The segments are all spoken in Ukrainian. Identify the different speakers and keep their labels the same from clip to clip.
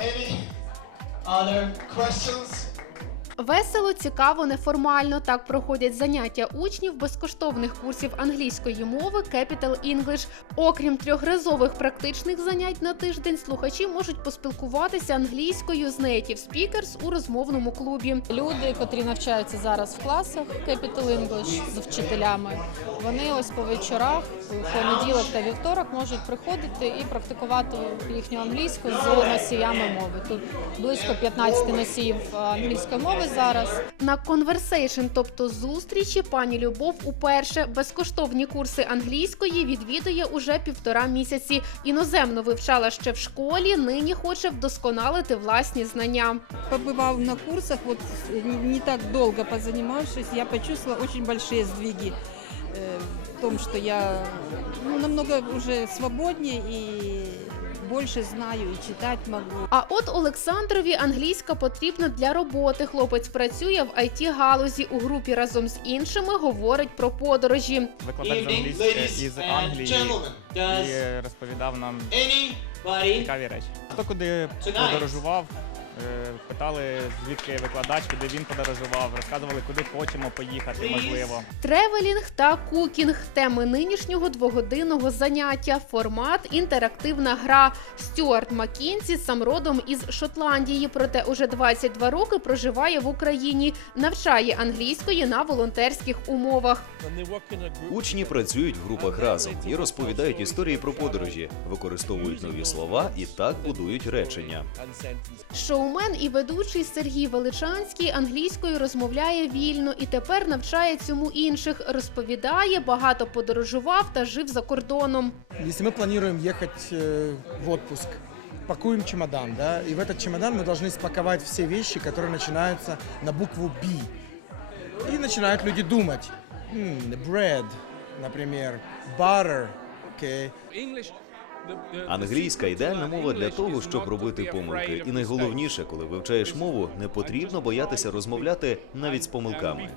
Speaker 1: Any other questions?
Speaker 2: Весело, цікаво, неформально. Так проходять заняття учнів безкоштовних курсів англійської мови Capital English. Окрім трьохразових практичних занять на тиждень, слухачі можуть поспілкуватися англійською з native speakers у розмовному клубі.
Speaker 3: Люди, котрі навчаються зараз в класах Capital English з вчителями, вони ось по вечорах, понеділок та вівторок можуть приходити і практикувати їхню англійську з носіями мови. Тут близько 15 носіїв англійської мови зараз.
Speaker 2: На conversation, тобто зустрічі, пані Любов уперше безкоштовні курси англійської відвідує уже півтора місяці. Іноземно вивчала ще в школі. Нині хоче вдосконалити власні знання.
Speaker 4: Побывав на курсах, вот не так долго позанимавшись, я почувствовала большие сдвиги э, в том, что я ну, намного уже свободнее и больше знаю и читать могу.
Speaker 2: А от Олександрові англійська потрібна для роботи. Хлопець працює в it галузі у групі разом з іншими говорить про подорожі.
Speaker 5: викладач англійської із Англії і розповідав нам цікаві речі. Хто куди подорожував, питали звідки викладач, куди він подорожував, розказували, куди хочемо поїхати, можливо.
Speaker 2: Тревелінг та кукінг теми нинішнього двогодинного заняття. Формат інтерактивна гра. Стюарт Маккінзі сам родом із Шотландії, проте уже 22 роки проживає в Україні, навчає англійської на волонтерських умовах.
Speaker 6: Учні працюють в групах разом і розповідають історії про подорожі, використовують нові слова і так будують речення.
Speaker 2: Шоумен і ведучий Сергій Величанський англійською розмовляє вільно і тепер навчає цьому інших. Розповідає, багато подорожував та жив за кордоном.
Speaker 7: Если мы планируем ехать э, в отпуск, пакуем чемодан, да, и в этот чемодан мы должны спаковать все вещи, которые начинаются на букву B. И начинают люди думать. М, bread, например, butter, окей.
Speaker 6: Англійська ідеальна мова для того, щоб робити помилки. І найголовніше, коли вивчаєш мову, не потрібно боятися розмовляти навіть з помилками.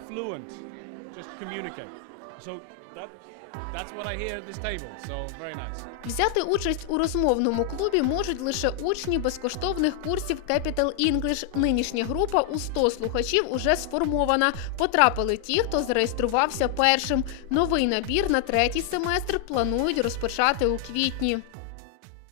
Speaker 2: Взяти участь у розмовному клубі можуть лише учні безкоштовних курсів Capital English. Нинішня група у 100 слухачів уже сформована. Потрапили ті, хто зареєструвався першим. Новий набір на третій семестр планують розпочати у квітні.